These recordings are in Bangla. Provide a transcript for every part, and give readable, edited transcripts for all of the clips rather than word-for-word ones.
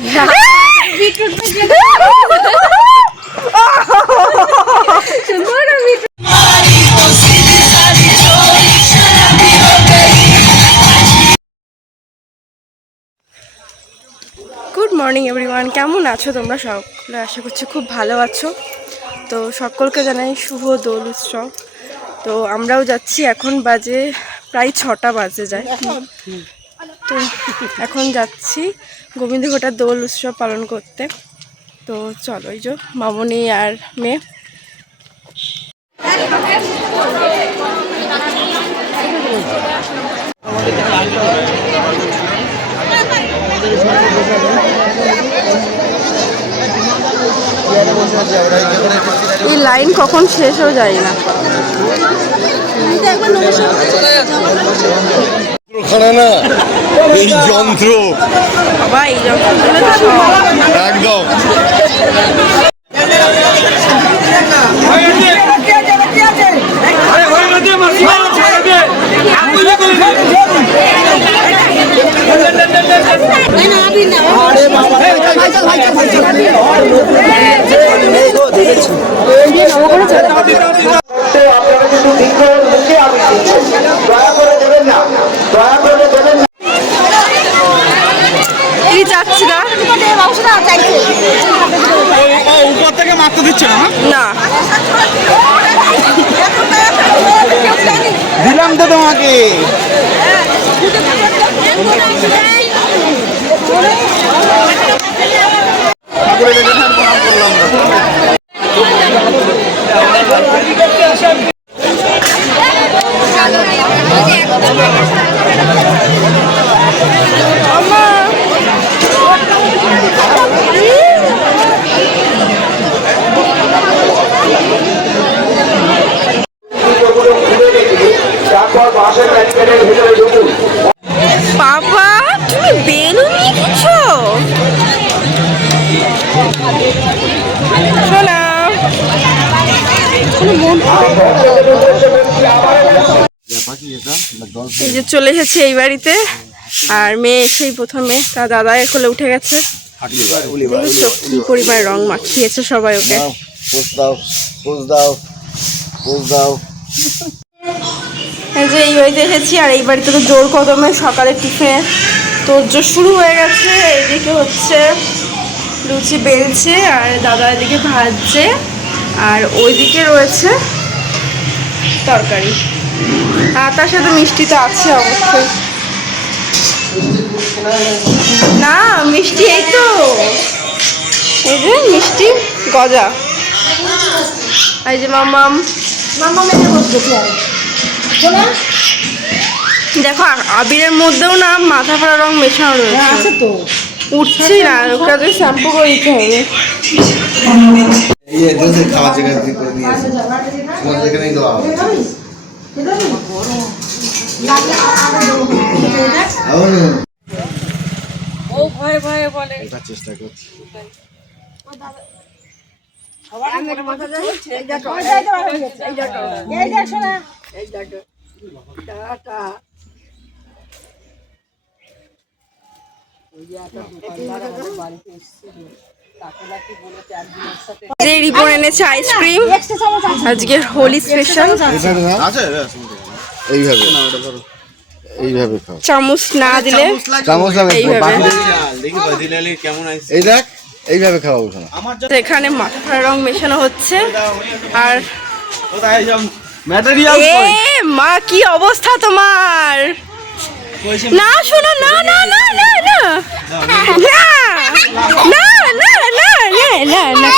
গুড মর্নিং এভরিওয়ান, কেমন আছো তোমরা? সকলে আশা করছি খুব ভালো আছো। তো সকলকে জানাই শুভ দোল উৎসব। তো আমরাও যাচ্ছি, এখন বাজে প্রায় 6টা বাজে যায়। তো এখন যাচ্ছি গোবিন্দঘাটার দোল উৎসব পালন করতে। তো চলো, এই যে মামনি আর মেয়ে। এই লাইন কখন শেষ হয়ে যায় না। এই যন্ত্র বাবা, এই যন্ত্র একদম যাচ্ছি না, উপর থেকে মারতে দিচ্ছে না। না দিলাম তো তোমাকে। বাবা, তুমি বেলুন নিয়েছো? শোনা, এই যে চলে এসেছি এই বাড়িতে। আর মেয়ে সেই প্রথমে তার দাদা কোলে উঠে গেছে। দেখেছো কি পরিমাণ রং মাখিয়েছে সবাই ওকে। এই যে এই বাড়িতে এসেছি, আর এই বাড়িতে তো জোর কদমে সকালে টিফিন তোরজোর শুরু হয়ে গেছে। এইদিকে হচ্ছে লুচি বেলছে, আর দাদা এদিকে ভাজছে, আর ওইদিকে রয়েছে তরকারি, আর তার সাথে মিষ্টি তো আছে অবশ্যই। না মিষ্টি এই তো, এই যে মিষ্টি গজা। এই যে মামাম দেখো, আবিরের মধ্যেও না মাথা ফাড়া রং মেশানো রয়েছে। তো উঠছি না, ওকে শ্যাম্পু করে দিতে হবে। ও ভয়ে ভয়ে বলে, চেষ্টা করছি। রিপন এনেছে আইসক্রিম, আজকের হোলি স্পেশাল। এইভাবে এইভাবে খাও, চামচ না দিলে চামচ এই দেখ, এইভাবে খাওয়াবো। এখানে মাথা ফাড়া রং মেশানো হচ্ছে। আর মা, কি অবস্থা তোমার? না শোনো, না না না না না না না না না না।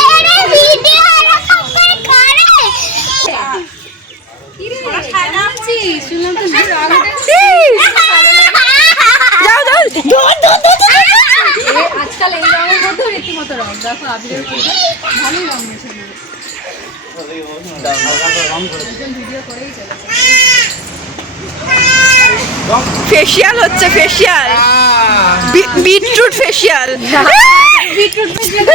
আজকাল এই রঙের মধ্যে রীতিমতো রং, দেখো আবিরের মধ্যে ভালোই রং মেশানো। ফেশিয়াল হচ্ছে, facial beetroot facial. Beetroot facial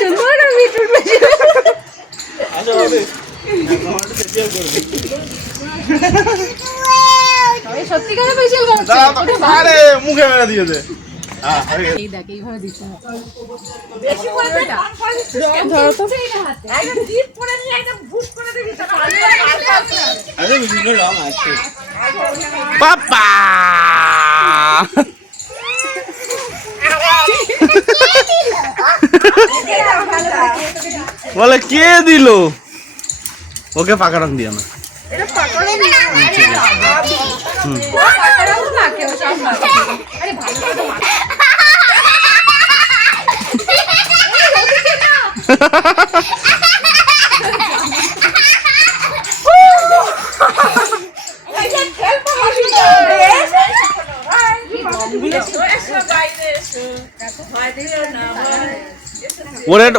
সুন্দর না? বিটরুট ফেশিয়াল সত্যিকারের ফেশিয়াল করছে। মুখে মেরে দিয়েছে। এই দেখ এইভাবে দিতে হবে। ধরো তো। আরে বিভিন্ন রং আছে। পাপা বলে কে দিল ওকে পাকা রং দিও না।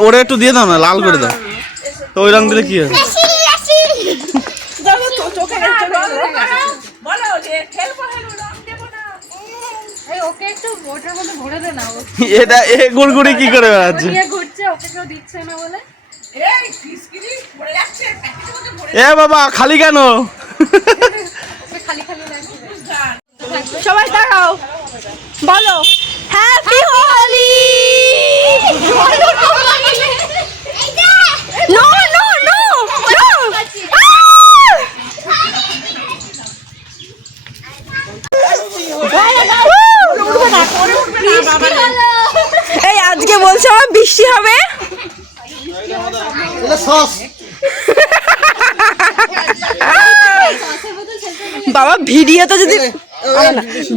ওরে একটু দিয়ে দাও না, লাল করে দাও তো ওই রং দিলে কি হবে? ওকে একটু ওটার মধ্যে ভরে দে না, ও এটা এ গুড়গুড়ি কি করে বেড়াচ্ছে? নিয়ে ঘুরছে, ওকে কেউ দিচ্ছে না বলে। এ বাবা খালি কেন? ওকে খালি খালি লাগছে। সবাই দাঁড়াও, বলো happy Holi. No no no no. এই আজকে বলছে আমার বৃষ্টি হবে। বাবা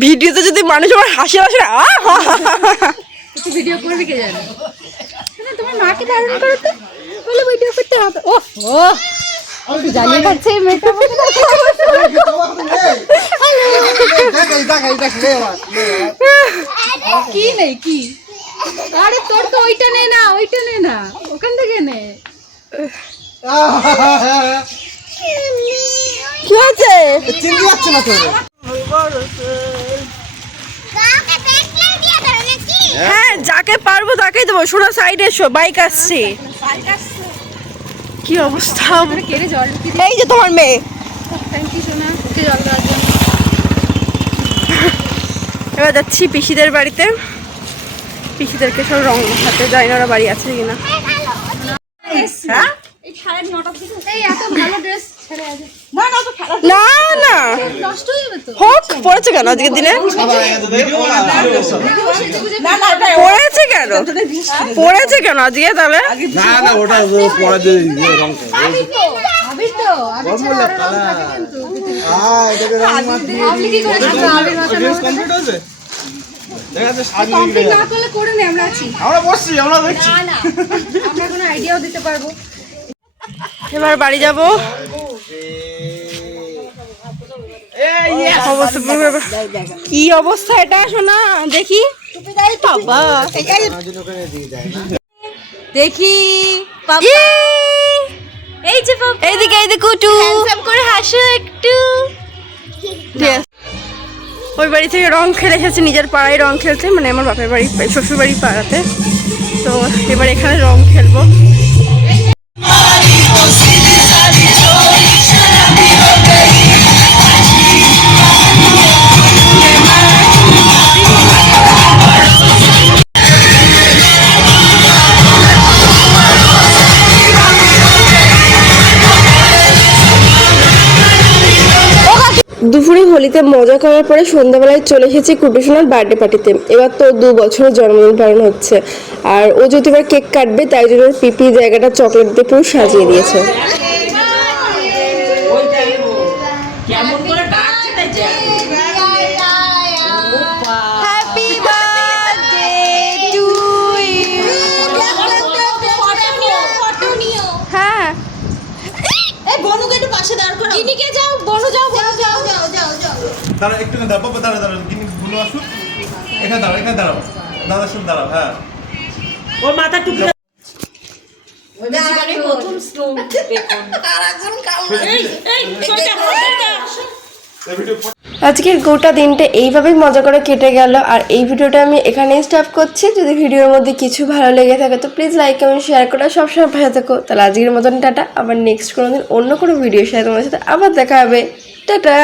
ভিডিওতে যদি মানুষ আমার হাসি আসে তুই ভিডিও করবি কে জানে? তোমার মাকে ধারণ করো তো, বলে ভিডিও করতে হবে। ও ও জানিয়ে পাচ্ছে এই মেয়েটা। কি নেই কি? আরে তোর তো ওইটা নে না, ওইটা নে না, ওখান থেকে নে। কি হয়েছে? চিনতে যাচ্ছে না তো। হ্যাঁ যাকে পারবো তাকেই দেবো। শোনো সাইডে এসো, বাইক আসছে। কি অবস্থা? আরে কেড়ে জল ঢুকিয়ে এই যে তোমার মেয়ে। থ্যাংক ইউ সোনা, ওকে জল দেওয়ার জন্য। এবার যাচ্ছি পিসিদের বাড়িতে। পিসিদেরকে সব রং মাখাতে, জানি না ওরা বাড়ি আছে কিনা। হ্যাঁ এই এত ভালো ড্রেস ছেড়ে আছে, না না নষ্ট হয়ে যাবে তো। হোক, পড়েছে কেন আজকের দিনে? পড়েছে কেন? পড়েছে কেন আজকে তাহলে? না না ওটা পরে দিয়ে রং আবির তো আবির ছাড়া আরো রং থাকে কিন্তু। আপনি কি করেছেন? আবির মাখানো কমপ্লিট হয়েছে? দেখা যাচ্ছে সাজি কমপ্লিট না করলে করে নে, আমরা আছি। আমরা বসছি, আমরা দেখছি। না না, আমরা কোনো আইডিয়াও দিতে পারবো। এবার বাড়ি যাবো। কি অবস্থা এটা? শোনা দেখি বাবা, দেখি এই যে এইদিকে এইদিকে কুটু হ্যান্ডসাম করে হাসো একটু। ওই বাড়ি থেকে রং খেলে এসেছে, নিজের পাড়ায় রং খেলতে, মানে আমার বাপের বাড়ি শ্বশুর বাড়ি পাড়াতে। তো এবার এখানে রং খেলবো। দুপুরে হোলিতে মজা করার পরে সন্ধ্যাবেলায় চলে এসেছি কুটুসোনার বার্থডে পার্টিতে। এবার তো 2 বছরের জন্মদিন পালন হচ্ছে, আর ও যদি এবার কেক কাটবে তাই জন্য পিপি জায়গাটা চকলেট দিয়ে পুরো সাজিয়ে দিয়েছে। Happy birthday to you. হ্যাঁ এই বনুকে একটু পাশে দাঁড় করো। কিনিকে যাও, বনু যাও, যাও যাও যাও যাও যাও। দাঁড়া একটু দাঁড়াও, বাবা দাঁড়া দাঁড়া, কিন্তু ভুলো আসুক। এখানে দাঁড়াও, এখানে দাঁড়াও, দাদার সাথে দাঁড়াও। হ্যাঁ ওর মাথা টুকরা জীবনে প্রথম স্নো দেখুন। এই এই সোটা সোটা। আজকের গোটা দিনটা এইভাবেই মজা করে কেটে গেল, আর এই ভিডিওটা আমি এখানেই স্টপ করছি। যদি ভিডিওর মধ্যে কিছু ভালো লেগে থাকে তো প্লিজ লাইক কমেন্ট শেয়ার করে সবসময় ভালো থাকো। তাহলে আজকের মতন টাটা, আবার নেক্সট কোনো দিন অন্য কোনো ভিডিওর সাথে তোমার সাথে আবার দেখা হবে। টাটা।